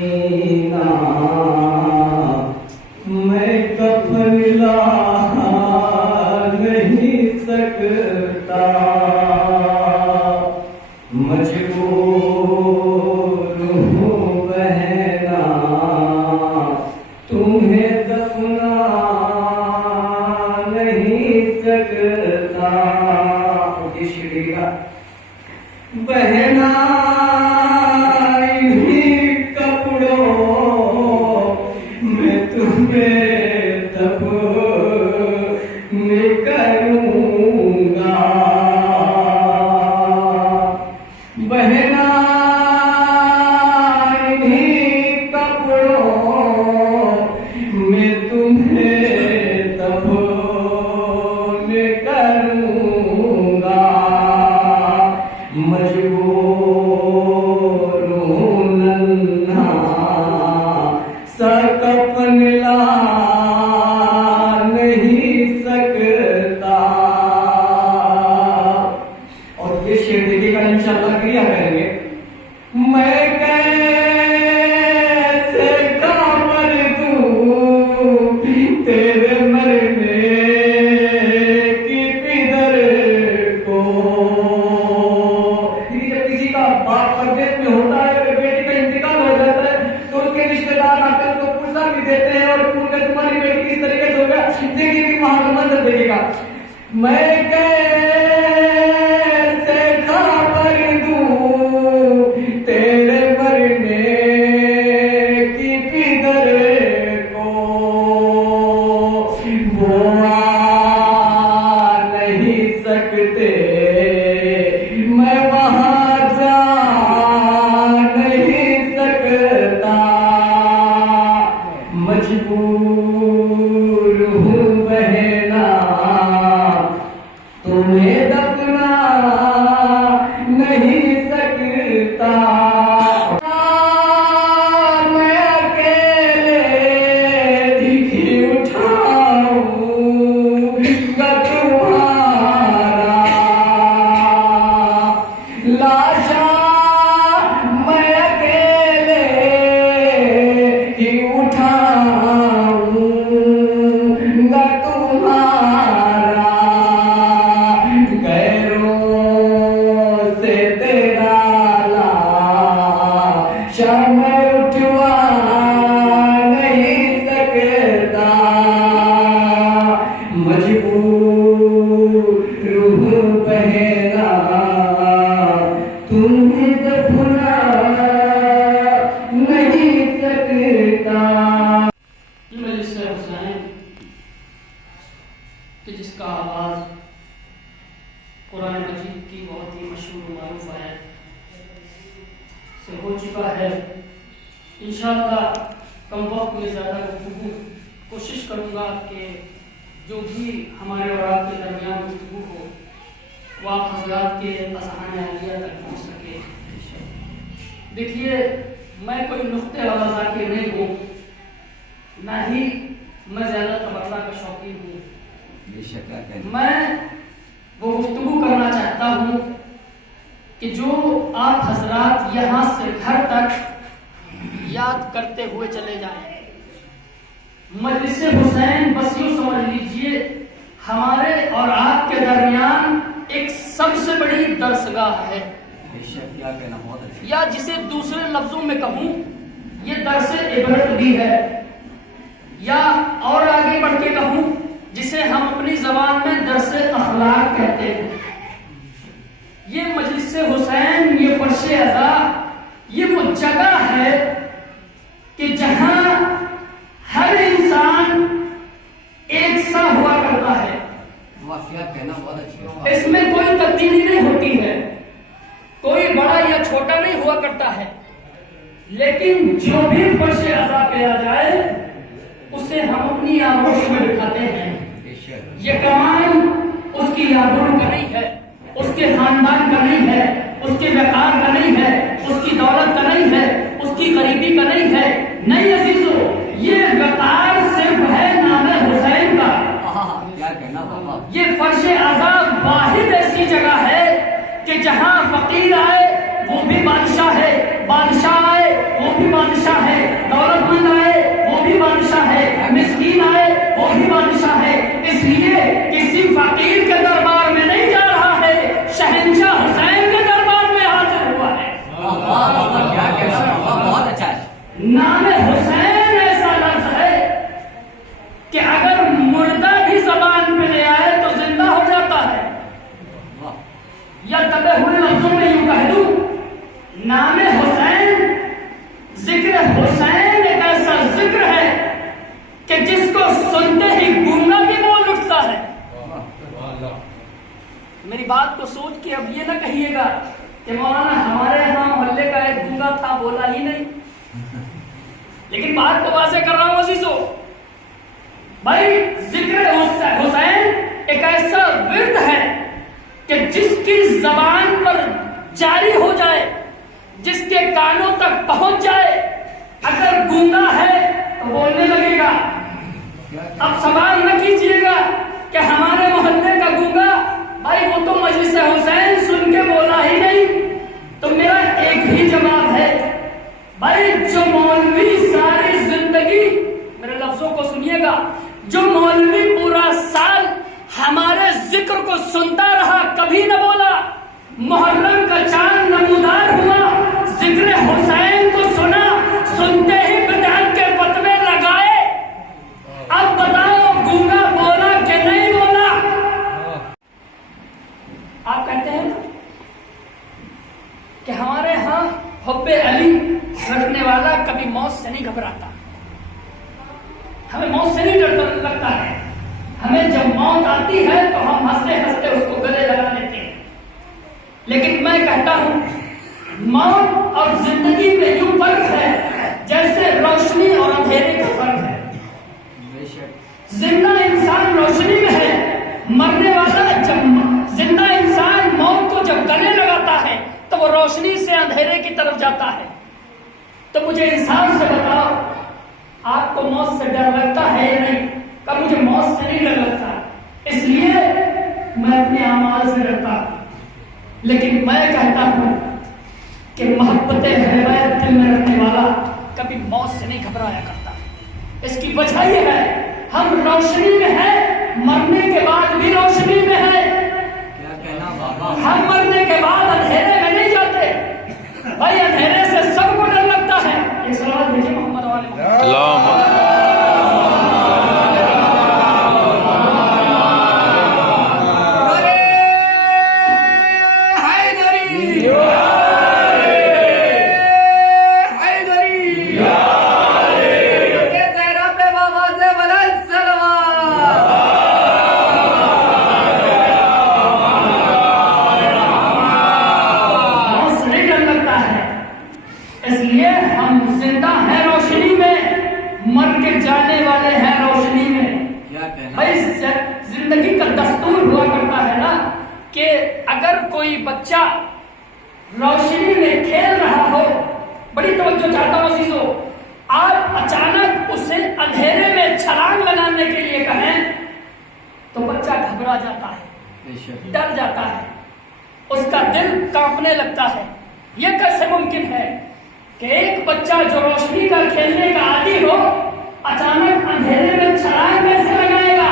سکینہ میں کفن لا نہیں سکتا مجبور ہوں بہنا تمہیں دفنا نہیں سکتا بہنا انہی کپڑوں میں تمہیں دفن کروں گا بہنا انہی کپڑوں میں تمہیں دفن کروں گا مجبور ہوں ننھا سا کفن لا نہیں سکتا اور یہ شعر دیکھیے گا انشاءاللہ کریا کریں گے میں کیسے کامر دوں تیرے مرنے کی پدر کو جب کسی کا باپ پردیس میں ہوتا ہے کہ بیٹی کا انتقال ہو جاتا ہے تو اس کے رشتے دار آ کر اس کو پرسہ بھی دیتے ہیں اور پور کے تمہاری بیٹی کس طریقے سے ہو گیا دیکھیے کہ وہاں کا منظر دیکھے گا میں کیسے خبر دوں تیرے مرنے کی پدر کو وہ آ نہیں سکتے میں وہاں جا نہیں سکتا مجبور ہوں بہنا تمہیں دفنا نہیں سکتا میں اکیلے ہی اٹھاؤں گا تمہارا لاشا میں اکیلے ہی اٹھاؤں گا تمہارا غیروں سے تیرا لاشا میں اٹھوا نہیں سکتا مجبور ہوں بہنا تمہیں دفنا نہیں سکتا مجلس حسین کہ جس کا آغاز قرآن مجید کی بہت ہی مشہور و معروف آیت سے ہو چکا ہے انشاءاللہ کم وقت میں زیادہ گفتگو کوشش کروں گا کہ جو بھی ہمارے اور آپ کے درمیان گفتگو ہو وہ آپ حضرات کے اذہان عالیہ تک پہنچ سکے دیکھیے میں کوئی نقطے والا ذاکر نہیں ہوں نہ ہی میں زیادہ تبادلہ کا شوقین ہوں میں وہ گفتگو کرنا چاہتا ہوں کہ جو آپ حضرات یہاں سے گھر تک یاد کرتے ہوئے چلے جائیں مجلس حسین بس یوں سمجھ لیجئے ہمارے اور آپ کے درمیان ایک سب سے بڑی درسگاہ ہے یا جسے دوسرے لفظوں میں کہوں یہ درس عبرت بھی ہے یا اور آگے بڑھ کے کہوں جسے ہم اپنی زبان میں درس اخلاق کہتے ہیں یہ مجلس حسین یہ فرش عزا یہ وہ جگہ ہے کہ جہاں ہر انسان ایک سا ہوا کرتا ہے اس میں کوئی تبدیلی نہیں ہوتی ہے کوئی بڑا یا چھوٹا نہیں ہوا کرتا ہے لیکن جو بھی فرش عزا پہ آ جائے اسے ہم اپنی آغوش میں بٹھاتے ہیں یہ کمال اس کی آبرو کا نہیں ہے اس کے خاندان کا نہیں ہے اس کے وقار کا نہیں ہے اس کی دولت کا نہیں ہے اس کی غریبی کا نہیں ہے نہیں عزیزو یہ وقار صرف ہے نام حسین کا یہ فرش عزا واحد ایسی جگہ ہے کہ جہاں فقیر آئے وہ بھی بادشاہ ہے بادشاہ آئے وہ بھی بادشاہ بادشاہ ہے، دولت مند آئے وہ بھی بادشاہ ہے، مسکین آئے وہ بھی بادشاہ ہے. اس لیے کسی فقیر کے دربار میں نہیں جا رہا ہے، شہنشاہ حسین کے دربار میں حاضر ہوا ہے. کیا کہنا ہے، بہت اچھا ہے. نام حسین ایسا لفظ ہے کہ اگر مردہ بھی زبان پہ لے آئے تو زندہ ہو جاتا ہے. یا دبے ہوئے لفظوں میں یوں کہہ دوں، نام حسین، ذکر حسین ایک ایسا ذکر ہے کہ جس کو سنتے ہی گونگا بھی بول اٹھتا ہے. میری بات کو سوچ کے اب یہ نہ کہیے گا کہ مولانا ہمارے یہاں محلے کا ایک گونگا تھا، بولا ہی نہیں. لیکن بات کو واضح کر رہا ہوں عزیزو، بھائی ذکر حسین ایک ایسا ورد ہے کہ جس کی زبان پر جاری ہو جائے، جس کے کانوں تک پہنچ جائے، اگر گونگا ہے تو بولنے لگے گا. اب سوال نہ کیجیے گا کہ ہمارے محلے کا گونگا، بھائی وہ تو مجلس حسین سن کے بولا ہی نہیں. تو میرا ایک ہی جواب ہے، بھائی جو مولوی ساری زندگی، میرے لفظوں کو سنیے گا، جو مولوی پورا سال ہمارے ذکر کو سنتا رہا، کبھی نہ بولا، محرم کا چاند نمودار ہوا، ذکر حسین کو سنا، سنتے ہی بدعت کے فتوے لگائے، اب بتاؤ گونگا بولا کہ نہیں بولا؟ آپ کہتے ہیں کہ ہمارے ہاں حب علی رکھنے والا کبھی موت سے نہیں گھبراتا، ہمیں موت سے نہیں ڈر لگتا ہے، ہمیں جب موت آتی ہے تو ہم ہنستے ہنستے اس کو گلے لگا لیتے ہیں. لیکن میں کہتا ہوں موت اور زندگی میں یوں فرق ہے جیسے روشنی اور اندھیرے کا فرق ہے. زندہ انسان روشنی میں ہے، مرنے والا جب زندہ انسان موت کو جب گلے لگاتا ہے تو وہ روشنی سے اندھیرے کی طرف جاتا ہے. تو مجھے انسان سے بتاؤ، آپ کو موت سے ڈر لگتا ہے یا نہیں؟ کہ مجھے موت سے نہیں ڈر لگتا، اس لیے میں اپنے اعمال سے ڈرتا ہوں. لیکن میں کہتا ہوں کہ محبت حبیب دل میں رکھنے والا کبھی موت سے نہیں گھبرایا کرتا. اس کی وجہ یہ ہے ہم روشنی میں ہیں، مرنے کے بعد بھی روشنی میں ہیں. ہم مرنے کے بعد اندھیرے میں نہیں جاتے. بھائی اندھیرے سے سب کو ڈر لگتا ہے. ایک سوال بھیجیے محمد والے. زندگی کا دستور ہوا کرتا ہے نا کہ اگر کوئی بچہ روشنی میں کھیل رہا ہو، بڑی توجہ چاہتا ہوں عزیزو، آپ اچانک اسے اندھیرے میں چھلانگ لگانے کے لیے کہیں تو بچہ گھبرا جاتا ہے، ڈر جاتا ہے، اس کا دل کانپنے لگتا ہے. یہ کیسے ممکن ہے کہ ایک بچہ جو روشنی کا کھیلنے کا عادی ہو اچانک اندھیرے میں چھلانگ کیسے لگائے گا؟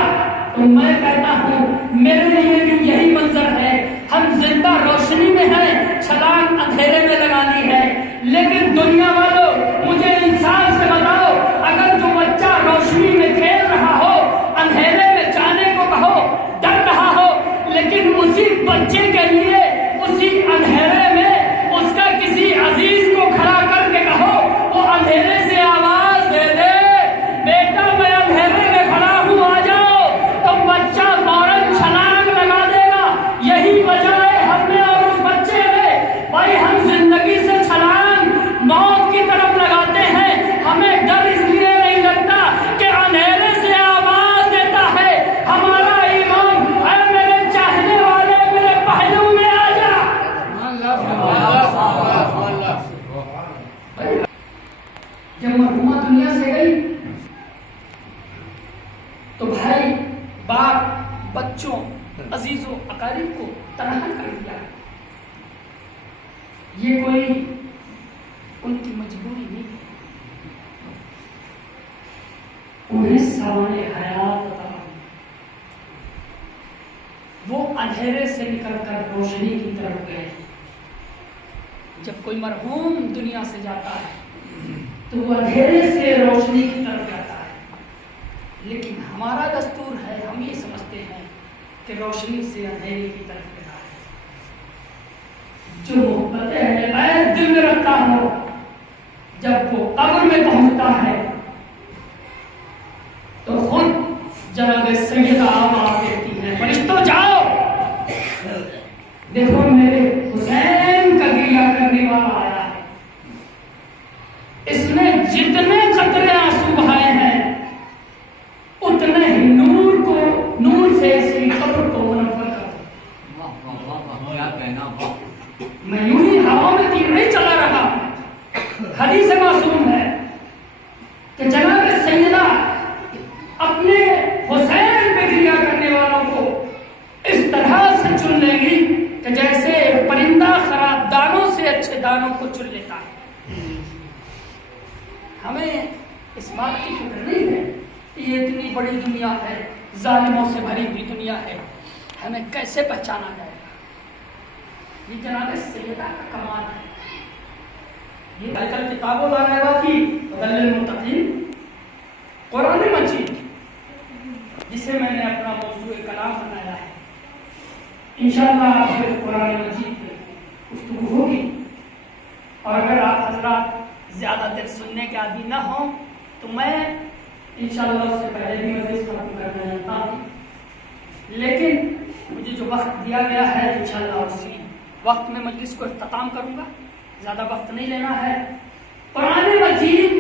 تو میں کہتا ہوں میرے لیے بھی یہی منظر ہے. ہم زندہ روشنی میں ہیں، چھلانگ اندھیرے میں لگانی ہے. لیکن دنیا والوں مجھے انسان سے بتاؤ، اگر جو بچہ روشنی میں کھیل رہا ہو، اندھیرے میں جانے کو کہو، ڈر رہا ہو، لیکن اسی بچے کے لیے اسی اندھیرے میں اس کا کسی عزیز کو کھڑا کر کے کہو، وہ اندھیرے سے آواز دے دے، بیٹا میں اندھیرے میں کھڑا ہوں آ جاؤ، تو بچہ فوراً چھلانگ لگا دے گا. یہی وجہ ہے ہم میں اور اس بچے میں. بھائی ہم زندگی سے چھلانگ موت کی طرف لگاتے ہیں، ہمیں ڈر اس لیے نہیں لگتا کہ اندھیرے سے آواز دیتا ہے ہمارا ایمان، اے میرے چاہنے والے میرے پہلو میں آ جا. جب مرحومہ دنیا سے گئی تو بھائی باپ بچوں عزیزوں اقارب کو تنہا کر دیا. یہ کوئی ان کی مجبوری نہیں ہے. انہیں سوانے حیات عطا فرما۔ وہ اندھیرے سے نکل کر روشنی کی طرف گئے۔ جب کوئی مرحوم دنیا سے جاتا ہے تو وہ اندھیرے سے روشنی کی طرف جاتا ہے، لیکن ہمارا دستور ہے، ہم یہ سمجھتے ہیں کہ روشنی سے اندھیرے کی طرف گیا ہے۔ جو محبت اہل بیت دل میں رکھتا ہو، جب وہ قبر میں پہنچتا ہے تو خود جناب سیدہ آواز دیتی ہے، فرشتوں جاؤ، دیکھو میرے حسین کا گریہ کرنے والا آیا ہے، اس نے جتنے قطرے آنسو بہائے ہیں اتنے ہی نور سے اس کی قبر کو منور کر دو۔ کیا کہنا، میں یوں ہی ہوا میں تیر نہیں چلا رہا، حدیث معصوم ہے کہ جناب سیدہ اپنے حسین پہ گریہ کرنے والوں کو اس طرح سے چن لے گی کہ جیسے پرندہ خراب دانوں سے اچھے دانوں کو چن لیتا ہے۔ ہمیں اس بات کی فکر نہیں ہے کہ یہ اتنی بڑی دنیا ہے، ظالموں سے بھری ہوئی دنیا ہے، ہمیں کیسے پہچانا جائے گا؟ یہ جناب سیدہ کا کمال ہے۔ یہ کل کتابوں لانا باقی بدل المتقین قرآن مجید، جسے میں نے اپنا موضوع کلام بنایا ہے، انشاءاللہ آپ سے قرآن مجید پہ گفتگو ہوگی، اور اگر آپ حضرات زیادہ دیر سننے کے عادی نہ ہوں تو میں انشاءاللہ اس سے پہلے بھی مجلس ختم کرنا چاہتا ہوں، لیکن مجھے جو وقت دیا گیا ہے انشاءاللہ اسی وقت میں مجلس کو اختتام کروں گا، زیادہ وقت نہیں لینا ہے۔ قرآن مجید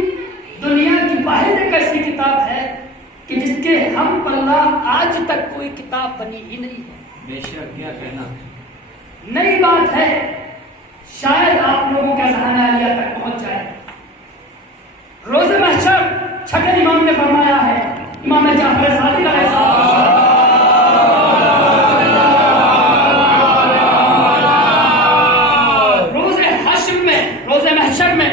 دنیا کی واحد ایک ایسی کتاب ہے کہ جس کے ہم پلہ آج تک کوئی کتاب بنی ہی نہیں ہے۔ بے شک، کیا کہنا، نئی بات ہے، شاید آپ لوگوں کے ذہن عالیہ تک پہنچ جائے۔ روز محشر چھٹے امام نے فرمایا ہے، امام جعفر صادق علیہ السلام، روز محشر میں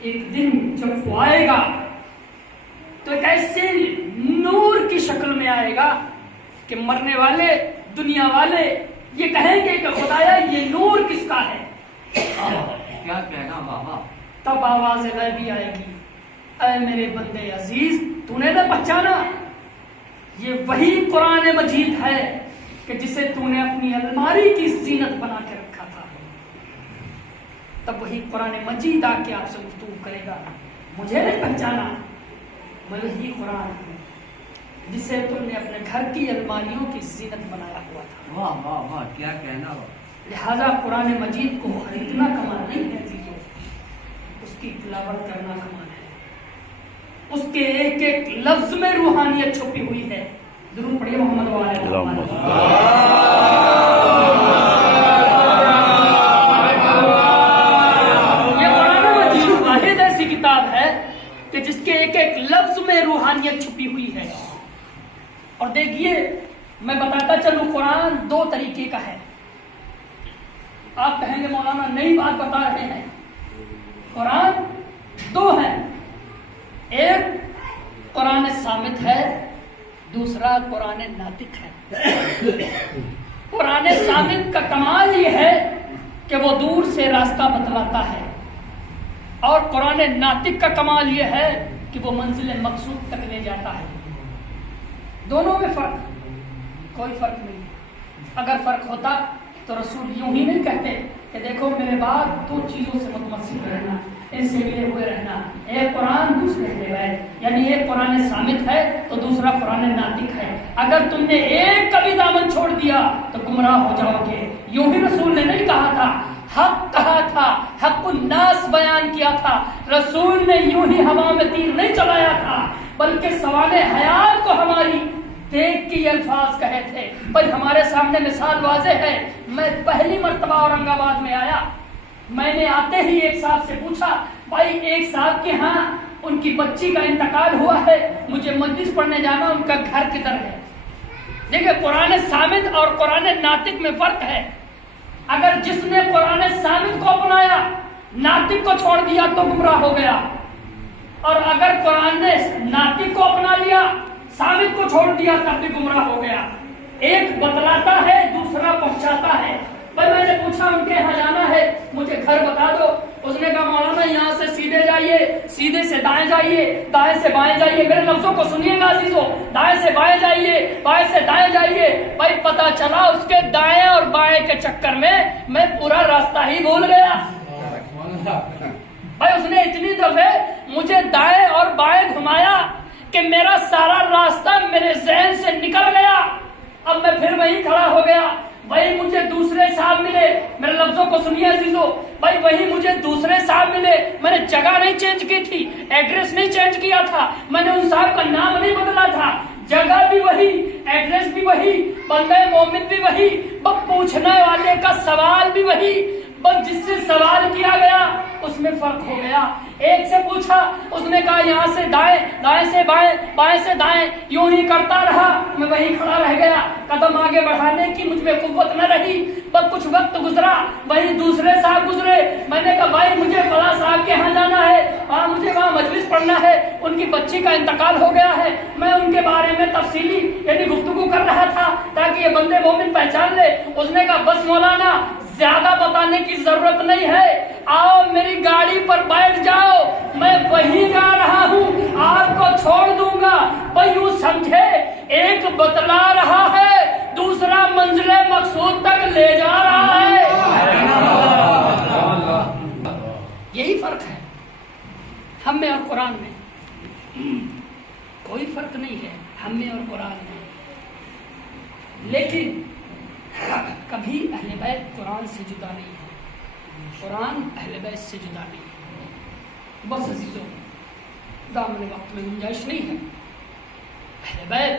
ایک دن جب وہ آئے گا تو ایک ایسے نور کی شکل میں آئے گا کہ مرنے والے دنیا والے یہ کہیں گے کہ خدایا یہ نور کس کا ہے؟ کیا کہنا بابا۔ تب آواز غیبی آئے گی، اے میرے بندے عزیز، تو نے نہ پہچانا؟ یہ وہی قرآن مجید ہے کہ جسے تو نے اپنی الماری کی زینت بنا کے رکھا تھا۔ تب وہی قرآن مجید آ کے آپ سے گفتگو کرے گا، مجھے نہیں پہچانا، میں وہی قرآن ہوں جسے تم نے اپنے گھر کی الماریوں کی زینت بنایا ہوا تھا۔ واہ واہ واہ، کیا کہنا۔ لہذا قرآن مجید کو خریدنا کمال نہیں ہے چیزوں، اس کی تلاوت کرنا کمال ہے۔ اس کے ایک ایک لفظ میں روحانیت چھپی ہوئی ہے۔ درود پڑھیے محمد وعلى محمد۔ یہ قرآن مجید واحد ایسی کتاب ہے کہ جس کے ایک ایک لفظ میں روحانیت چھپی ہوئی ہے۔ اور دیکھیے، میں بتاتا چلوں، قرآن دو طریقے کا ہے۔ آپ کہیں گے مولانا نئی بات بتا رہے ہیں، قرآن دو ہیں، ایک قرآن صامت ہے، دوسرا قرآن ناطق ہے۔ قرآن صامت کا کمال یہ ہے کہ وہ دور سے راستہ بتلاتا ہے، اور قرآن ناطق کا کمال یہ ہے کہ وہ منزل مقصود تک لے جاتا ہے۔ دونوں میں فرق، کوئی فرق نہیں۔ اگر فرق ہوتا تو رسول یوں ہی نہیں کہتے کہ دیکھو میرے بعد دو چیزوں سے متمسک رہنا، ان سے ملے ہوئے رہنا، ایک قرآن دوسرے روایت، یعنی ایک قرآن صامت ہے تو دوسرا قرآن ناطق ہے۔ اگر تم نے ایک کا بھی دامن چھوڑ دیا تو گمراہ ہو جاؤ گے۔ یوں ہی رسول نے نہیں کہا تھا، حق کہا تھا، حق الناس بیان کیا تھا۔ رسول نے یوں ہی ہوا میں تیر نہیں چلایا تھا، بلکہ سوال حیات کو ہماری دیکھ کے یہ الفاظ کہے تھے۔ بھائی ہمارے سامنے مثال واضح ہے۔ میں پہلی مرتبہ اورنگ آباد میں آیا، میں نے آتے ہی ایک صاحب سے پوچھا، بھائی ایک صاحب کے ہاں ان کی بچی کا انتقال ہوا ہے، مجھے مجلس پڑھنے جانا، ان کا گھر کدھر ہے؟ دیکھیں قرآن صامت اور قرآن ناطق میں فرق ہے۔ اگر جس نے قرآن صامت کو اپنایا، ناطق کو چھوڑ دیا تو گمراہ ہو گیا۔ اور اگر قرآن نے ناطق کو اپنا لیا، سامت کو چھوڑ دیا، تب بھی گمراہ ہو گیا۔ ایک بتلاتا ہے، دوسرا پہنچاتا ہے۔ بھائی میں نے پوچھا ان کے یہاں جانا ہے، مجھے گھر بتا دو۔ اس نے کہا مولانا یہاں سے سیدھے جائیے، سیدھے سے دائیں جائیے، دائیں سے بائیں جائیے۔ میرے لفظوں کو سنیے گا عزیزو، دائیں سے بائیں جائیے، بائیں سے دائیں جائیے۔ بھائی پتا چلا اس کے دائیں اور بائیں کے چکر میں پورا راستہ ہی بھول گیا۔ بھائی اس نے اتنی دفعہ مجھے دائیں اور بائیں گھمایا کہ میرا سارا راستہ میرے ذہن سے نکل گیا۔ اب میں پھر وہیں کھڑا ہو گیا۔ بھائی مجھے دوسرے صاحب ملے، میرے لفظوں کو سنیے عزیزو، بھائی وہی مجھے دوسرے صاحب ملے۔ میں نے جگہ نہیں چینج کی تھی، ایڈریس نہیں چینج کیا تھا، میں نے ان صاحب کا نام نہیں بدلا تھا، جگہ بھی وہی، ایڈریس بھی وہی، بندہ مومن بھی وہی، بس پوچھنے والے کا سوال بھی وہی، بس جس سے سوال کیا گیا اس میں فرق ہو گیا۔ ایک سے پوچھا، اس نے کہا یہاں سے دائیں، دائیں سے بائیں، بائیں سے دائیں، یوں ہی کرتا رہا، میں وہیں کھڑا رہ گیا۔ قدم آگے بڑھانے کی مجھ میں قوت نہ رہی، بس کچھ وقت گزرا، وہیں دوسرے صاحب گزرے۔ میں نے کہا بھائی مجھے فلاں صاحب کے یہاں جانا ہے، ہاں مجھے وہاں مجلس پڑھنا ہے، ان کی بچی کا انتقال ہو گیا ہے۔ میں ان کے بارے میں تفصیلی یعنی گفتگو کر رہا تھا تاکہ یہ بندے مومن پہچان لے۔ اس نے کہا بس مولانا زیادہ بتانے کی ضرورت نہیں ہے، آؤ میری گاڑی پر بیٹھ جاؤ، میں وہی جا رہا ہوں، آپ کو چھوڑ دوں گا۔ بھائی یوں سمجھے ایک بتلا رہا ہے، دوسرا منزل مقصود تک لے جا رہا ہے۔ یہی فرق ہے ہم میں اور قرآن میں، کوئی فرق نہیں ہے ہم میں اور قرآن میں۔ لیکن کبھی اہل بیت قرآن سے جدا نہیں ہے، قرآن اہل بیت سے جدا نہیں ہے۔ بس عزیزوں دامن وقت میں گنجائش نہیں ہے۔ اہل بیت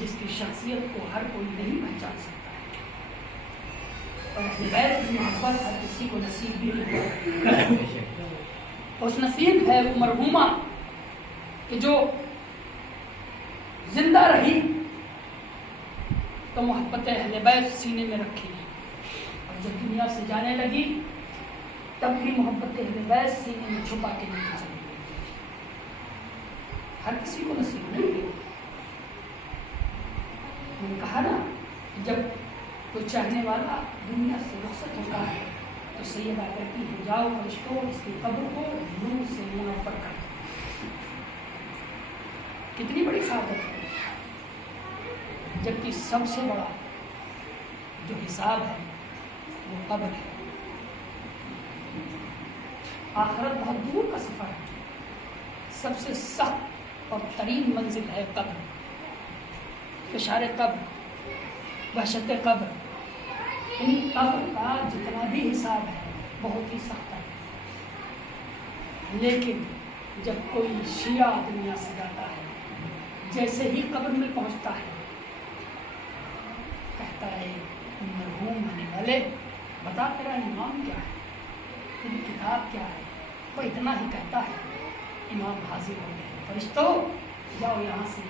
جس کی شخصیت کو ہر کوئی نہیں پہچان سکتا ہے، اور اہل بیت کی محبت ہر کسی کو نصیب بھی نہیں ہے۔ خوش نصیب ہے وہ مرحومہ کہ جو زندہ رہی تو محبت اہل بیت سینے میں رکھی، اور جب دنیا سے جانے لگی تب بھی محبت اہل بیت سینے میں چھپا کے نہیں چلی گئی۔ ہر کسی کو نصیب نہیں ہے۔ میں نے کہا نا جب کوئی چاہنے والا دنیا سے رخصت ہوتا ہے تو سیدہ کہتی ہے جاؤ فرشتوں اس کی قبر کو نور سے منور کر۔ کتنی بڑی سعادت ہے، جبکہ سب سے بڑا جو حساب ہے وہ قبر ہے۔ آخرت بہت دور کا سفر ہے، سب سے سخت اور ترین منزل ہے قبر، فشار قبر، وحشت قبر، یعنی قبر کا جتنا بھی حساب ہے بہت ہی سخت ہے۔ لیکن جب کوئی شیعہ دنیا سے جاتا ہے، جیسے ہی قبر میں پہنچتا ہے کہتا ہے مرحوم ہونے والے بتا تیرا امام کیا ہے، تیری کتاب کیا ہے؟ وہ اتنا ہی کہتا ہے امام حاضر ہو گئے، فرشتوں جاؤ یہاں سے،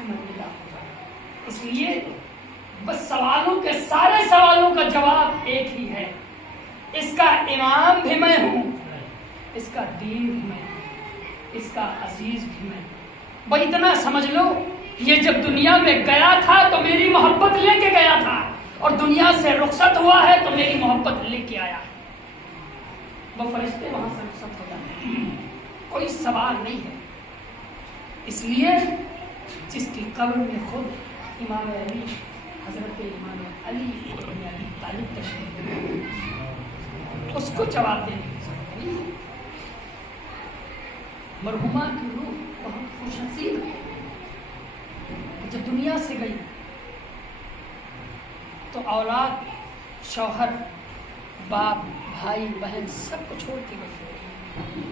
الوداع ہو جاؤ۔ اس لیے بس سوالوں کے سارے سوالوں کا جواب ایک ہی ہے، اس کا امام بھی میں ہوں، اس کا دین بھی میں ہوں، اس کا عزیز بھی میں ہوں۔ بھائی اتنا سمجھ لو یہ جب دنیا میں گیا تھا تو میری محبت لے کے گیا تھا، اور دنیا سے رخصت ہوا ہے تو میری محبت لے کے آیا ہے۔ وہ فرشتے وہاں سے رخصت ہو جاتے ہیں، کوئی سوال نہیں ہے۔ اس لیے جس کی قبر میں خود امام علی حضرت امام علی ابن ابی طالب تشریف لے، اس کو جواب دینے کی ضرورت نہیں ہے۔ مرحومہ کی روح بہت خوش نصیب ہے، جب دنیا سے گئی تو اولاد، شوہر، باپ، بھائی، بہن سب کو چھوڑ کے گئی،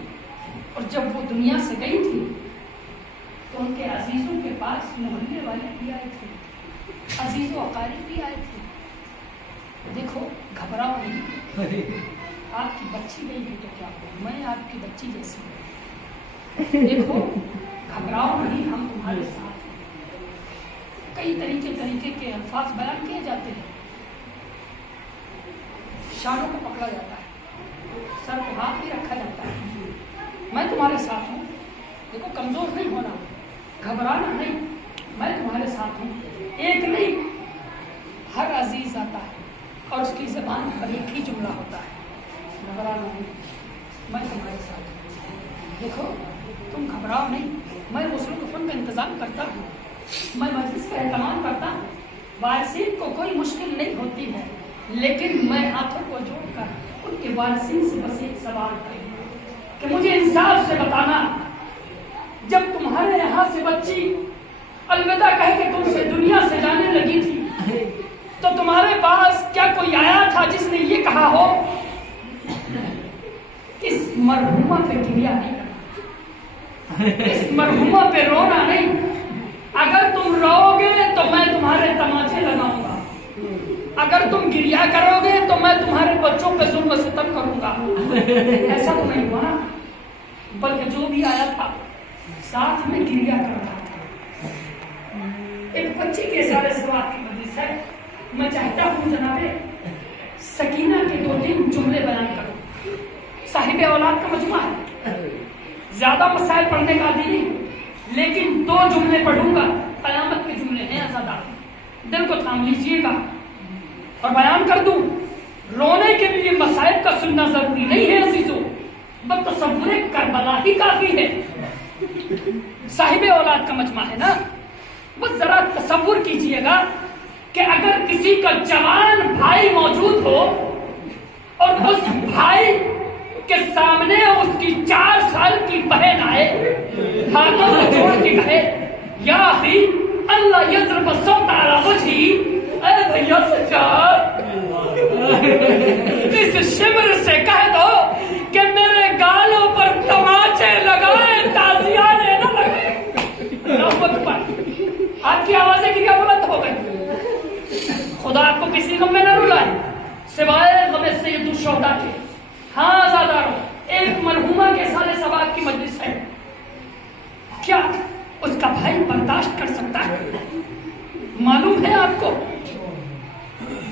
اور جب وہ دنیا سے گئی تھی تو ان کے عزیزوں کے پاس محلے والے بھی آئے تھے، عزیز و اقارب بھی آئے تھے۔ دیکھو گھبراؤ نہیں، آپ کی بچی گئی ہے تو کیا ہوا، میں آپ کی بچی جیسی ہوں، دیکھو گھبراؤ نہیں، ہم تمہارے ساتھ ہیں۔ کئی طریقے کے الفاظ بیان کیے جاتے ہیں، شانوں کو پکڑا جاتا ہے، سر پہ ہاتھ بھی رکھا جاتا ہے، میں تمہارے ساتھ ہوں. دیکھو کمزور نہیں ہونا, گھبرانا نہیں, میں تمہارے ساتھ ہوں. ایک نہیں, ہر عزیز آتا ہے اور اس کی زبان پر ایک ہی جملہ ہوتا ہے, گھبرانا نہیں, میں تمہارے ساتھ ہوں. دیکھو تم گھبراؤ نہیں, میں غسل و کفن کا انتظام کرتا ہوں, میں مجلس کا اہتمام کرتا ہوں. وارثین کو کوئی مشکل نہیں ہوتی ہے, لیکن میں ہاتھوں کو جوڑ کر ان کے وارثین سے بس ایک سوال کروں کہ مجھے انصاف سے بتانا, جب تمہارے یہاں سے بچی الوداع کہہ کے تم سے دنیا سے جانے لگی تھی تو تمہارے پاس کیا کوئی آیا تھا جس نے یہ کہا ہو اس مرحومہ پہ گریہ نہیں کرنا, اس مرحومہ پہ رونا نہیں, اگر تم رو گے تو میں تمہارے تماچے لگاؤں گا, اگر تم گریہ کرو گے تو میں تمہارے بچوں پہ ظلم و ستم کروں گا. ایسا تو نہیں ہوا نا, بلکہ جو بھی آیا تھا ساتھ میں گریہ کر رہا تھا. ایک بچی کے سارے سوال کی مجلس ہے, میں چاہتا ہوں جناب سکینہ کے 2-3 جملے بیان کروں. صاحب اولاد کا مجموعہ ہے, زیادہ مسائل پڑھنے کا عادی نہیں, لیکن 2 جملے پڑھوں گا, قیامت کے جملے ہیں آزادار, دل کو تھام لیجیے گا اور بیان کر دوں. رونے کے لیے مسائل کا سننا ضروری نہیں ہے عزیزوں, بس تصور کربلا ہی کافی ہے. صاحب اولاد کا مجمع ہے نا, بس ذرا تصور کیجئے گا کہ اگر کسی کا جوان بھائی موجود ہو اور اس بھائی کے سامنے اس کی 4 سال کی بہن آئے, ہاتھوں کو جوڑ کے کہے یا اخی اللہ یضرب الصوت علی وجہی, اے بھیا سجاد اس شمر سے کہہ دو کہ میرے گالوں پر تماچے لگائے, تازیانے نہ لگے. اللہ اکبر, آپ کی آوازیں کیا بلند ہو گئی. خدا آپ کو کسی غم میں نہ رلائے سوائے غم سید الشہداء کے. ہاں آزاداروں, ایک مرحومہ کے سالے ثواب کی مجلس ہے, کیا اس کا بھائی برداشت کر سکتا ہے؟ معلوم ہے آپ کو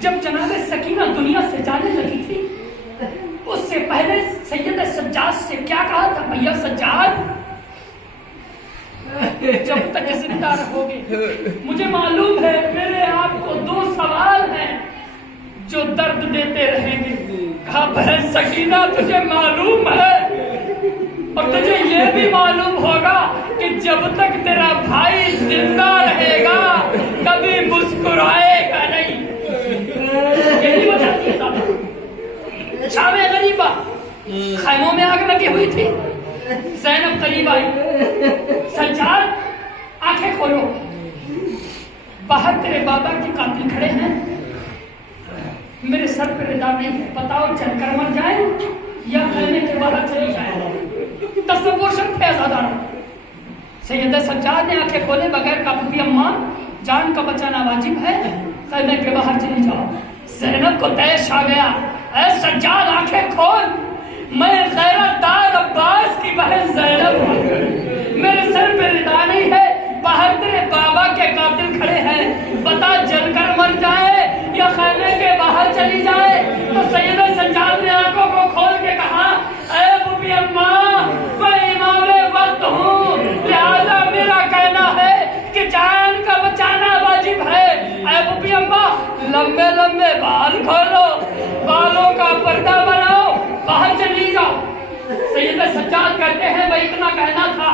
جب جناب سکینہ دنیا سے جانے لگی تھی اس سے پہلے سید سجاد سے کیا کہا تھا؟ بھیا سجاد جب تک زندہ رہو گے مجھے معلوم ہے میرے آپ کو 2 سوال ہیں جو درد دیتے رہیں گے. کہا بہن سکینہ تجھے معلوم ہے اور تجھے یہ بھی معلوم ہوگا کہ جب تک تیرا بھائی زندہ رہے گا کبھی مسکرائے گا نہیں. یہی وجہ تھی صاحب. شام غریبہ خیموں میں آگ لگی ہوئی تھی, زینب قریب آئی, سجاد آنکھیں کھولو, باہر تیرے بابا کے قاتل کھڑے ہیں, میرے سر پہ ردا نہیں ہے, بتاؤ چل کر مر جائیں یا خیمے کے باہر چلی جائیں؟ تصور شرط ہے آزاداروں. سید سجاد نے آنکھیں کھولے بغیر کہا پھپھی اماں جان کا بچانا واجب ہے, خیمے کے باہر چلی جاؤ. زینب کو تیش آ گیا, اے سجاد آنکھیں کھول, میں غیرت دار عباس کی بہن زینب ہوں, میرے سر پہ ردا نہیں ہے, باہر تیرے بابا کے قاتل کھڑے ہیں, بتا جل کر مر جائے یا خیمے کے باہر چلی جائے. تو سید سجاد نے آنکھوں کو کھول کے کہا اے پھپھی اماں میں امام وقت ہوں, لہذا میرا کہنا ہے کہ جان کا بچانا واجب ہے. اے پھپھی اماں لمبے لمبے بال کھولو, بالوں کا پردہ بناؤ, باہر چلی جاؤ. سید سجاد کہتے ہیں بھائی اتنا کہنا تھا,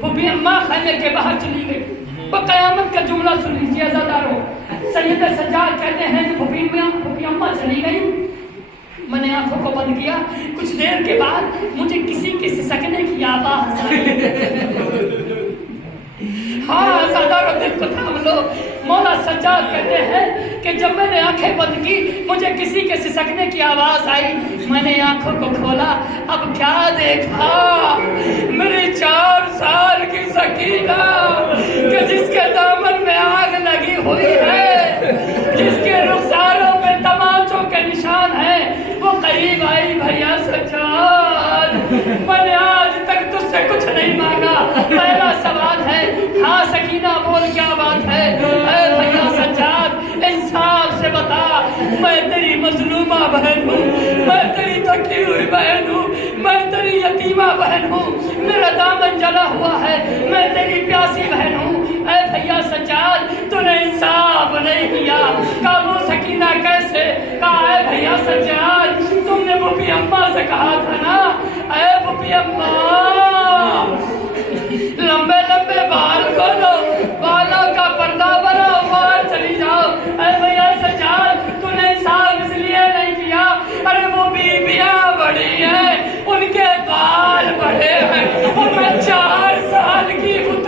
پھپھی اماں خیمے کے باہر چلی گئی. وہ قیامت کا جملہ سن لیجیے عزاداروں. سید سجاد کہتے ہیں کہ پھپھی اماں چلی گئی, میں نے آنکھوں کو بند کیا, کچھ دیر کے بعد مجھے کسی کے سسکنے کی آواز آئی. ہاں عزاداروں دل کو تھام لو. مولا سجاد کہتے ہیں کہ جب میں نے آنکھیں بند کی مجھے کسی کے سسکنے کی آواز آئی, میں نے آنکھوں کو کھولا, اب کیا دیکھا میری 4 سال کی سکینہ کہ جس کے دامن میں آگ لگی ہوئی ہے, جس کے رخساروں پہ تماچوں کے نشان ہیں, وہ قریب آئی. بھیا سجاد میں نے آج تک تجھ سے کچھ نہیں مانگا, پہلا سوال ہے ہاں سکینہ بول کیا بات ہے. اے بھیا سجاد انصاف سے بتا, میں تیری مظلومہ بہن ہوں, میں تیری تھکی ہوئی بہن ہوں, میں تیری یتیمہ یتیمہ بہن ہوں، میرا دامن جلا ہوا ہے، میں تیری پیاسی بہن ہوں۔ اے بھیا سجاد تو نے انصاف نہیں کیا، کہا وہ سکینہ کیسے؟ کہا اے بھیا سجاد تم نے بھوپی اماں سے کہا تھا نا، اے بھوپی اماں لمبے لمبے بال کھولو، بالوں کا پردہ بناؤ، باہر چلی جاؤ۔ اے بھیا سجاد تو نے انصاف اس لیے نہیں کیا، ارے وہ بیویاں بڑی ہیں، ان کے بال بڑے ہیں، اور میں 4 سال کی ہوں۔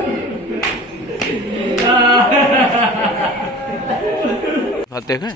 بات دیکھیں